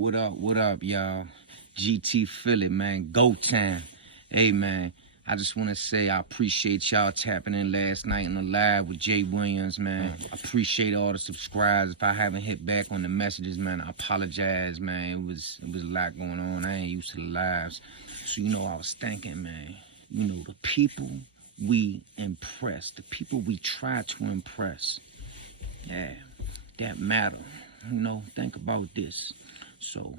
What up, y'all? GT Philly, man. Go time. Hey, man. I just want to say I appreciate y'all tapping in last night on the live with Jay Williams, man. I appreciate all the subscribers. If I haven't hit back on the messages, man, I apologize, man. It was a lot going on. I ain't used to the lives. So, I was thinking, man, the people we impress, the people we try to impress, yeah, that matter. Think about this. So,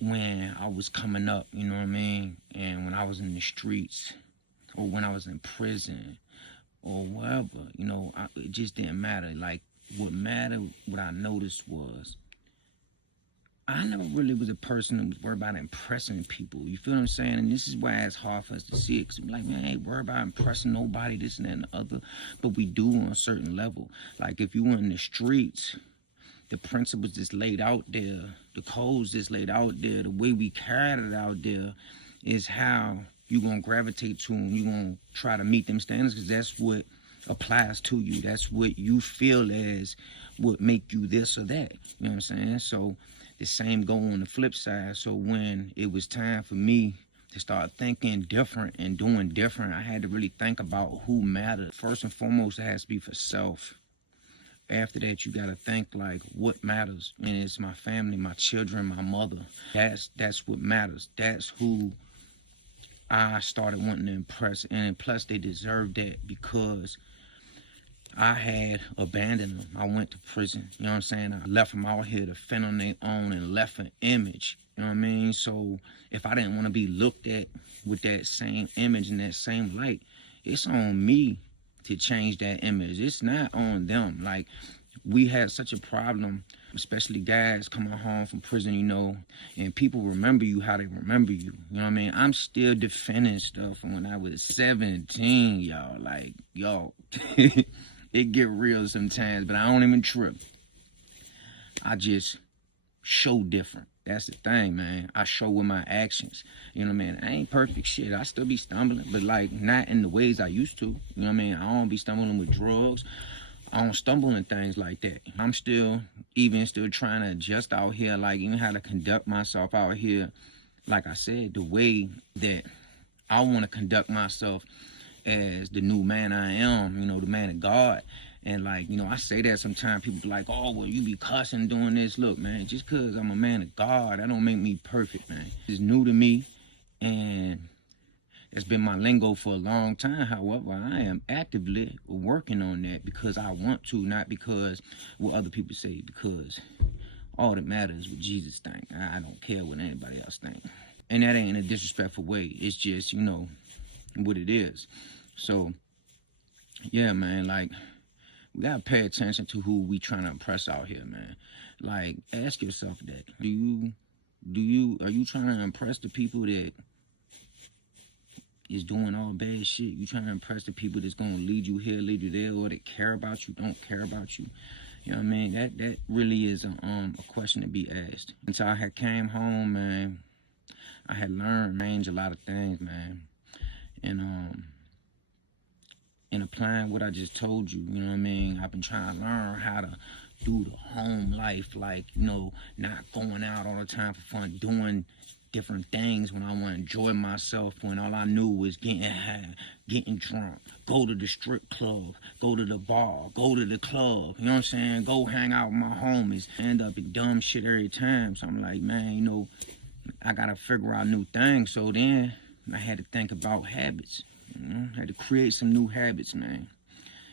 when I was coming up, you know what I mean? And when I was in the streets, or when I was in prison, or wherever, it just didn't matter. Like, what mattered, what I noticed was, I never really was a person that was worried about impressing people. You feel what I'm saying? And this is why it's hard for us to see it. Because I'm like, man, I ain't worried about impressing nobody, this and that and the other. But we do on a certain level. Like, if you were in the streets, the principles that's laid out there, the codes that's laid out there, the way we carried it out there is how you're going to gravitate to them. You're going to try to meet them standards because that's what applies to you. That's what you feel as would make you this or that. You know what I'm saying? So the same go on the flip side. So when it was time for me to start thinking different and doing different, I had to really think about who mattered. First and foremost, it has to be for self. After that, you got to think like what matters. And it's my family, my children, my mother. That's what matters. That's who I started wanting to impress. And plus, they deserve that because I had abandoned them. I went to prison. You know what I'm saying? I left them out here to fend on their own and left an image. You know what I mean? So if I didn't want to be looked at with that same image and that same light, it's on me to change that image. It's not on them. Like, we had such a problem, especially guys coming home from prison, and people remember you how they remember you. You know what I mean? I'm still defending stuff from when I was 17, y'all. Like, it get real sometimes, but I don't even trip. I just show different. That's the thing, man. I show with my actions. You know what I mean? I ain't perfect shit. I still be stumbling, but like not in the ways I used to. You know what I mean? I don't be stumbling with drugs. I don't stumble in things like that. I'm still trying to adjust out here, like even how to conduct myself out here. Like I said, the way that I want to conduct myself as the new man I am, the man of God. And like, I say that sometimes people be like, oh, well, you be cussing doing this. Look, man, just because I'm a man of God, that don't make me perfect, man. It's new to me, and it's been my lingo for a long time. However, I am actively working on that because I want to, not because what other people say, because all that matters is what Jesus think. I don't care what anybody else think. And that ain't in a disrespectful way. It's just, what it is. So, yeah, man, like, we gotta pay attention to who we trying to impress out here, man. Like, ask yourself that. Are you trying to impress the people that is doing all bad shit? You trying to impress the people that's gonna lead you here, lead you there, or that care about you, don't care about you? You know what I mean? That really is a question to be asked. Until I had came home, man, I had learned, a lot of things, man. And applying what I just told you, you know what I mean? I've been trying to learn how to do the home life, like, not going out all the time for fun, doing different things when I want to enjoy myself, when all I knew was getting high, getting drunk, go to the strip club, go to the bar, go to the club, you know what I'm saying? Go hang out with my homies, end up in dumb shit every time. So I'm like, man, I got to figure out new things. So then I had to think about habits. I had to create some new habits, man.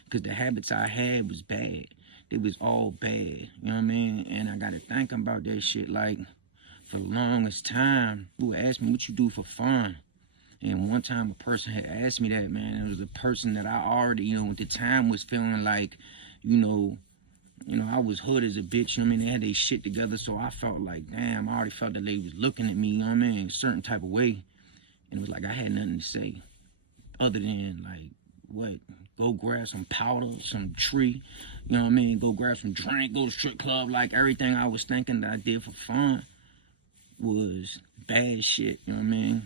Because the habits I had was bad. It was all bad. You know what I mean? And I got to think about that shit. Like, for the longest time, people asked me, what you do for fun? And one time a person had asked me that, man. It was a person that I already, at the time was feeling like, I was hood as a bitch. You know what I mean? They had their shit together. So I felt like, damn, I already felt that they was looking at me, you know what I mean? A certain type of way. And it was like I had nothing to say. Other than, like, what? Go grab some powder, some tree, you know what I mean? Go grab some drink, go to strip club. Like, everything I was thinking that I did for fun was bad shit, you know what I mean?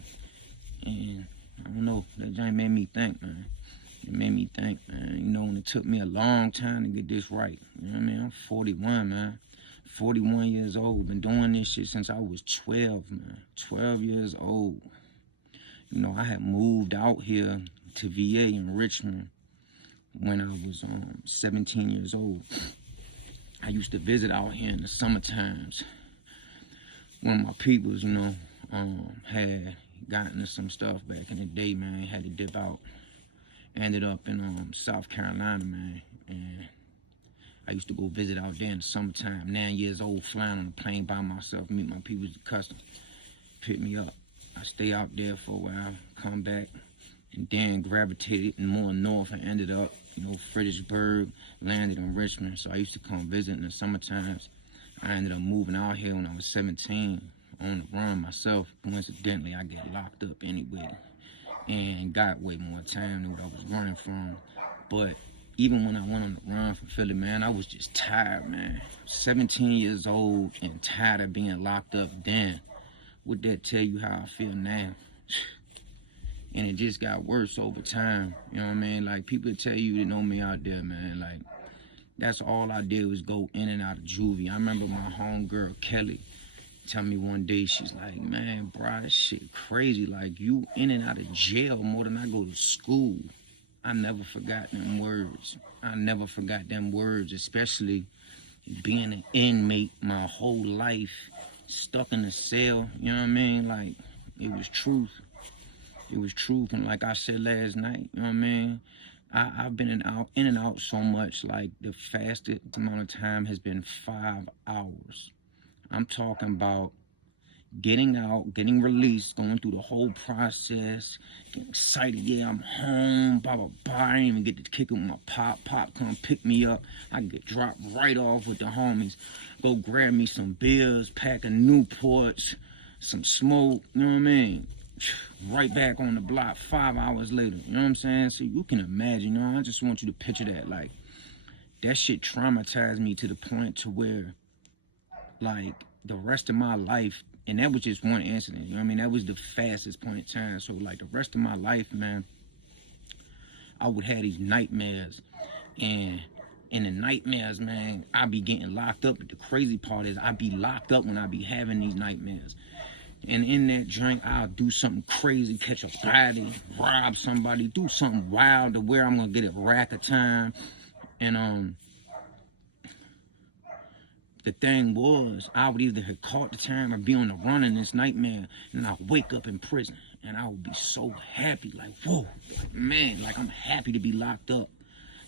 And I don't know, that just made me think, man. It made me think, man. And it took me a long time to get this right. You know what I mean? I'm 41, man. 41 years old. Been doing this shit since I was 12, man. 12 years old. You know, I had moved out here to VA in Richmond when I was 17 years old. I used to visit out here in the summer times. One of my peoples, you know, had gotten into some stuff back in the day, man. Had to dip out. Ended up in South Carolina, man. And I used to go visit out there in the summertime. 9 years old, flying on a plane by myself, meet my peoples at customs, pick me up. I stay out there for a while, come back, and then gravitated more north and ended up, you know, Fredericksburg, landed in Richmond. So I used to come visit in the summer times. I ended up moving out here when I was 17, on the run myself. Coincidentally, I get locked up anyway and got way more time than what I was running from. But even when I went on the run from Philly, man, I was just tired, man. 17 years old and tired of being locked up then. Would that tell you how I feel now? And it just got worse over time. You know what I mean? Like, people tell you to know me out there, man. Like, that's all I did was go in and out of juvie. I remember my homegirl, Kelly, tell me one day, she's like, man, bro, this shit crazy. Like, you in and out of jail more than I go to school. I never forgot them words. I never forgot them words, especially being an inmate my whole life, stuck in a cell, you know what I mean? Like, it was truth. It was truth. And like I said last night, you know what I mean? I've been in and out so much, like the fastest amount of time has been 5 hours. I'm talking about getting out, getting released, going through the whole process, getting excited, yeah, I'm home, blah, blah, blah. I didn't even get to kick it with my pop. Pop come pick me up. I get dropped right off with the homies. Go grab me some beers, pack of Newports, some smoke, you know what I mean? Right back on the block 5 hours later, you know what I'm saying? So you can imagine, you know, I just want you to picture that. Like, that shit traumatized me to the point to where, like, the rest of my life, and that was just one incident, you know what I mean? That was the fastest point in time. So, like, the rest of my life, man, I would have these nightmares. And in the nightmares, man, I be getting locked up. But the crazy part is I be locked up when I be having these nightmares. And in that drink, I'll do something crazy, catch a body, rob somebody, do something wild to where I'm going to get a rack of time. And, the thing was, I would either have caught the time or be on the run in this nightmare, and I'd wake up in prison, and I would be so happy, like, whoa, like, man, like, I'm happy to be locked up,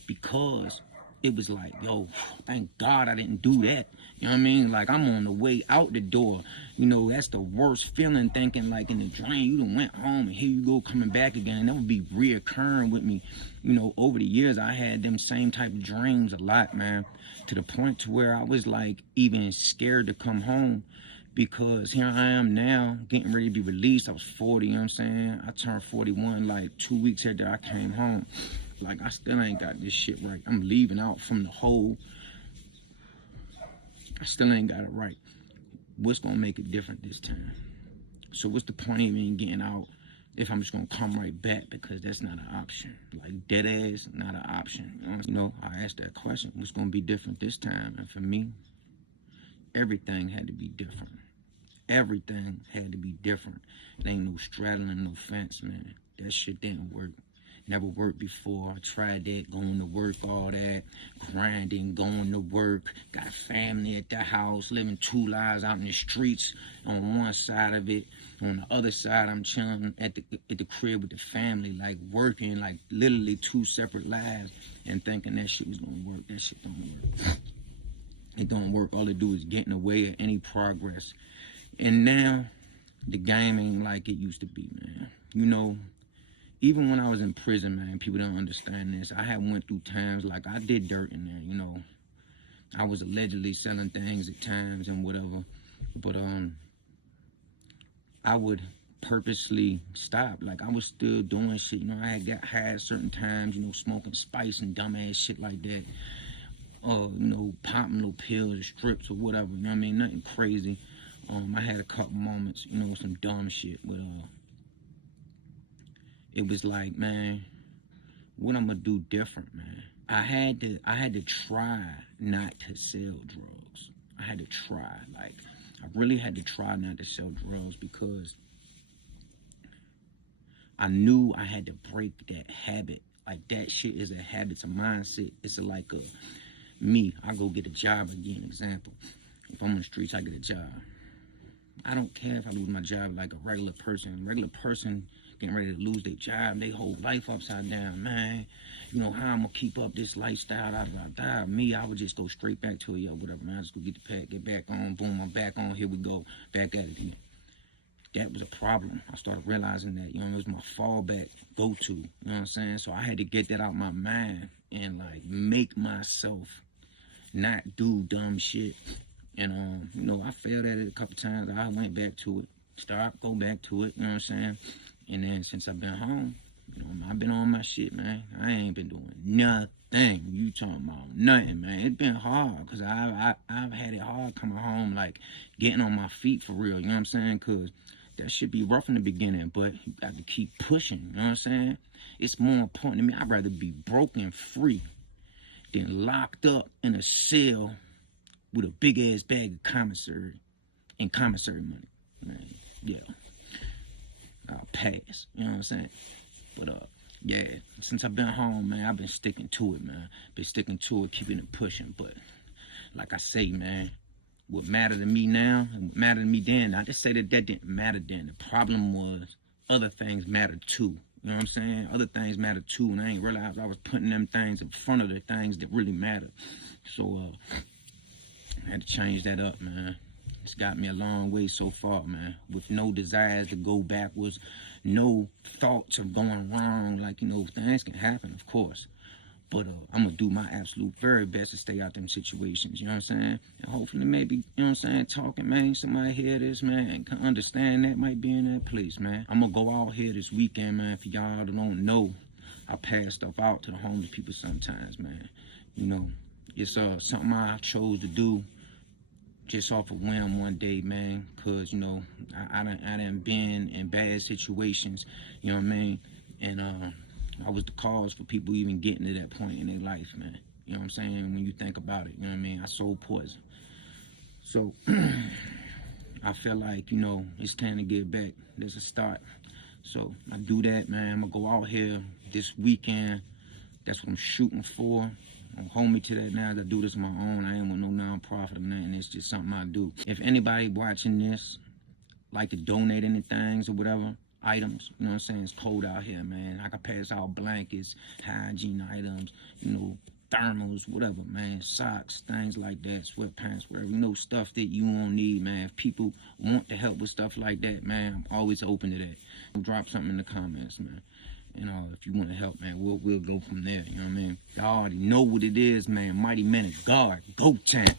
because it was like, yo, thank God I didn't do that, you know what I mean? Like, I'm on the way out the door, you know, that's the worst feeling, thinking, like, in the dream, you done went home, and here you go, coming back again, and that would be reoccurring with me, you know, over the years. I had them same type of dreams a lot, man, to the point to where I was, like, even scared to come home, because here I am now, getting ready to be released. I was 40, you know what I'm saying? I turned 41, like, 2 weeks after I came home. Like, I still ain't got this shit right. I'm leaving out from the hole. I still ain't got it right. What's gonna make it different this time? So what's the point of me getting out if I'm just gonna come right back? Because that's not an option. Like, dead ass, not an option. You know, I asked that question, what's gonna be different this time? And for me, everything had to be different. Everything had to be different. It ain't no straddling, no fence, man. That shit didn't work. Never worked before. I tried that, going to work, all that, grinding, going to work, got family at the house, living 2 lives out in the streets on one side of it. On the other side, I'm chilling at the crib with the family, like working, like literally 2 separate lives, and thinking that shit was gonna work. That shit don't work. It don't work. All it do is get in the way of any progress. And now, the game ain't like it used to be, man. You know, even when I was in prison, man, people don't understand this. I had went through times, like, I did dirt in there, you know. I was allegedly selling things at times and whatever. But, I would purposely stop. Like, I was still doing shit, you know. I had got high certain times, you know, smoking spice and dumbass shit like that. You know, popping little pills or strips or whatever, you know what I mean? Nothing crazy. I had a couple moments, you know, some dumb shit, but, it was like, man, what I'm gonna do different, man? I had to try not to sell drugs. I had to try. Like, I really had to try not to sell drugs because I knew I had to break that habit. Like, that shit is a habit, it's a mindset. It's like me. I go get a job again, example. If I'm on the streets, I get a job. I don't care if I lose my job like a regular person. Regular person getting ready to lose their job, their whole life upside down, man. You know, how I'm gonna keep up this lifestyle, Me, I would just go straight back to it, yo, whatever, man. I just go get the pack, get back on, boom, I'm back on, here we go, back at it again. That was a problem. I started realizing that, you know, it was my fallback go-to, you know what I'm saying? So I had to get that out my mind and, like, make myself not do dumb shit. And, you know, I failed at it a couple times. I went back to it, go back to it, you know what I'm saying? And then since I've been home, you know, I've been on my shit, man. I ain't been doing nothing. You talking about nothing, man. It's been hard because I've had it hard coming home, like getting on my feet for real, you know what I'm saying? Because that should be rough in the beginning, but you got to keep pushing, you know what I'm saying? It's more important to me. I'd rather be broken free than locked up in a cell with a big ass bag of commissary money, man. Yeah, I'll pass. You know what I'm saying? But yeah, since I've been home, man, I've been sticking to it, man. Been sticking to it, keeping it pushing. But like I say, man, what mattered to me now and what mattered to me then, I just say that didn't matter then. The problem was other things mattered too. You know what I'm saying? Other things matter too, and I ain't realized I was putting them things in front of the things that really matter. So I had to change that up, man. It's got me a long way so far, man. With no desires to go backwards, no thoughts of going wrong. Like, you know, things can happen, of course. But I'm going to do my absolute very best to stay out them situations, you know what I'm saying? And hopefully maybe, you know what I'm saying, talking, man, somebody hear this, man, and can understand that might be in that place, man. I'm going to go out here this weekend, man. For y'all that don't know, I pass stuff out to the homeless people sometimes, man. You know, it's something I chose to do just off of whim one day, man, because, you know, I done been in bad situations, you know what I mean? And I was the cause for people even getting to that point in their life, man. You know what I'm saying? When you think about it, you know what I mean? I sold poison. So I feel like, you know, it's time to get back. There's a start. So I do that, man. I'm going to go out here this weekend. That's what I'm shooting for. Don't hold me to that now. I do this on my own. I ain't want no nonprofit or nothing. It's just something I do. If anybody watching this like to donate any things or whatever, items, you know what I'm saying? It's cold out here, man. I can pass out blankets, hygiene items, you know, thermals, whatever, man. Socks, things like that, sweatpants, whatever. You know, stuff that you won't need, man. If people want to help with stuff like that, man, I'm always open to that. Drop something in the comments, man. You know, if you want to help, man, we'll go from there, you know what I mean? Y'all already know what it is, man. Mighty Men of God, go time.